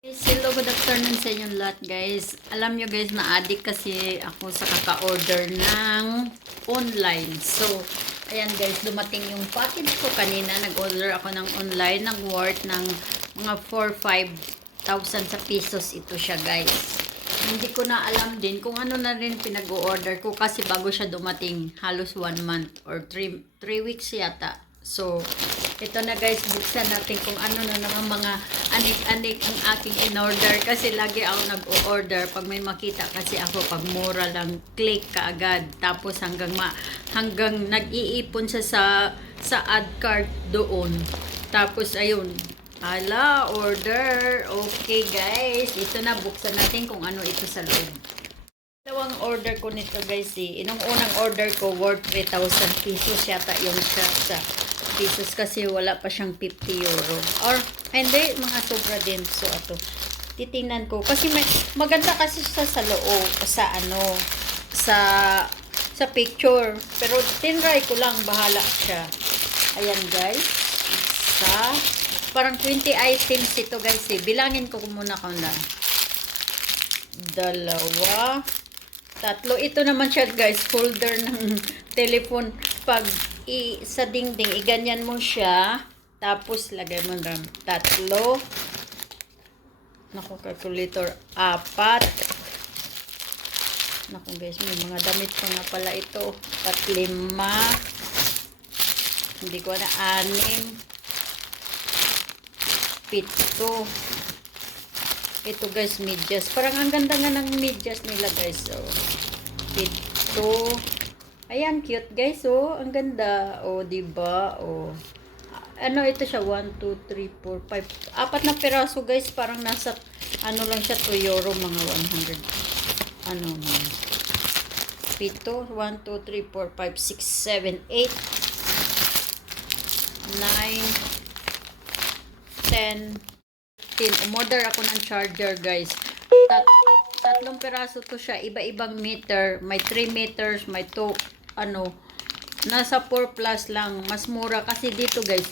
Guys, hello, good afternoon sa inyong lahat guys. Alam nyo guys, na-addict kasi ako sa kaka-order ng online. So, ayan guys, dumating yung package ko kanina. Nag-order ako ng online ng worth ng mga 4-5,000 sa pesos ito siya guys. Hindi ko na alam din kung ano na rin pinag-order ko kasi bago siya dumating. Halos 1 month or 3 weeks yata. So, ito na guys, buksan natin kung ano na naman mga anik-anik ang aking in-order. Kasi lagi ako nag-o-order pag may makita kasi ako pag mura lang, click kaagad. Tapos hanggang nag-iipon siya sa ad card doon. Tapos ayun, ala, order. Okay guys, ito na, buksan natin kung ano ito sa loob. Dalawang order ko nito guys eh. Inong unang order ko worth 3,000 pesos yata yung sa pesos kasi wala pa siyang 50 euro. Or hindi, mga sobra din. So ato, titingnan ko kasi maganda kasi siya sa loob, sa picture. Pero tinry ko lang, bahala siya. Ayan guys. Parang 20 items ito guys eh. Bilangin ko muna kung lang. 2, 3. Ito naman siya guys, holder ng telephone. Pag sa dingding, iganyan mo siya. Tapos lagay mo ng 3. Naku, calculator. 4. Naku guys, may mga damit pa nga pala ito. 5. Hindi ko na 6. 7. Ito guys, medyas. Parang ang ganda nga ng medyas nila guys. So, 7. Ayan, cute guys. Oh, ang ganda. Oh, diba? Oh. Ano ito siya? 1, 2, 3, 4, 5. 4 na piraso guys. Parang nasa, ano lang siya, 2 euro, mga 100. Ano man. 7. 1, 2, 3, 4, 5, 6, 7, 8, 9, 10, umorder ako ng charger guys. 3 peraso to siya, iba-ibang meter, may 3 meters, may 2, nasa 4 plus lang, mas mura kasi dito guys,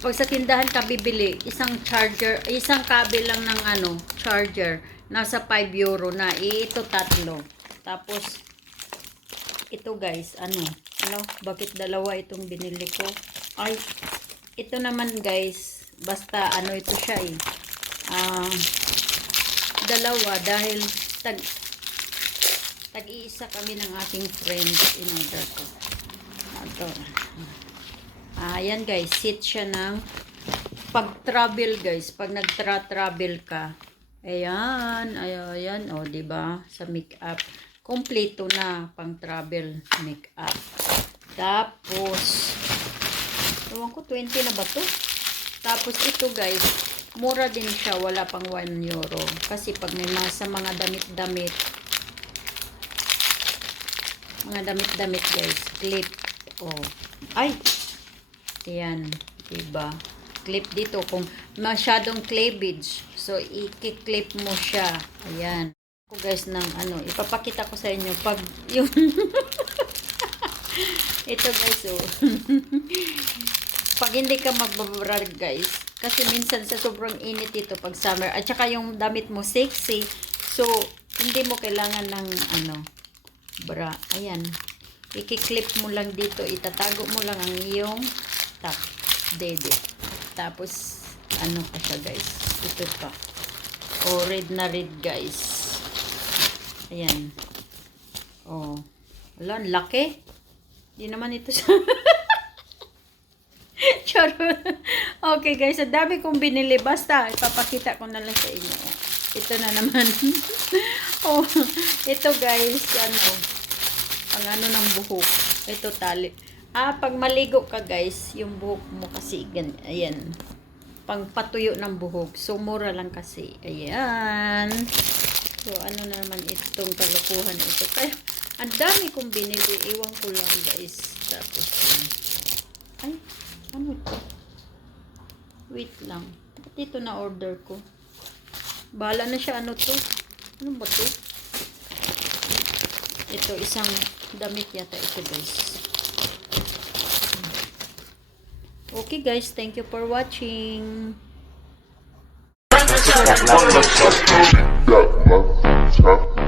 pag sa tindahan ka bibili, isang charger, isang kabel lang ng charger, nasa 5 euro na, ito 3. Tapos ito guys, bakit dalawa itong binili ko? Ay, ito naman guys, basta ito siya eh. 2 dahil tag-iisa kami ng aking friends in order ko. Ito. Ayan guys, seat siya ng pag-travel guys, pag nag-travel ka. Ayan, ayan, oh, diba? Sa make-up. Kompleto na pang travel make-up. Tapos, ewan ko, 20 na ba to? Tapos ito guys, mura din siya, wala pang 1 euro. Kasi pag may mga damit-damit, guys, clip. Oh. Ay! Ayan, diba? Clip dito kung masyadong cleavage. So, i-clip mo siya. Ayan. Ako guys ng ipapakita ko sa inyo pag yung ito guys, oh. Pag hindi ka magbabrag guys, kasi minsan sa sobrang init ito pag summer, at saka yung damit mo sexy, so hindi mo kailangan ng bra. Ayan, i-clip mo lang dito, itatago mo lang ang iyong dede. Tapos pa siya guys, ito pa, red na red guys. Ayan, oh, wala, laki. Hindi naman ito sa okay guys, ang dami kong binili. Basta, ipapakita ko na lang sa inyo. Ito na naman. Oh, ito guys, pang ng buhok. Ito tali. Pag maligo ka guys, yung buhok mo kasi, ayan. Pang patuyo ng buhok. So, mura lang kasi. Ayan. So, ano naman itong kalukuhan ito. Kaya, ang dami kong binili. Iwan ko lang guys. Tapos, ay, ano ito? Wait lang. Ba't ito na order ko? Bahala na siya. Ano to? Ano ba to? Ito, isang damit yata ito guys. Okay guys, thank you for watching. Got my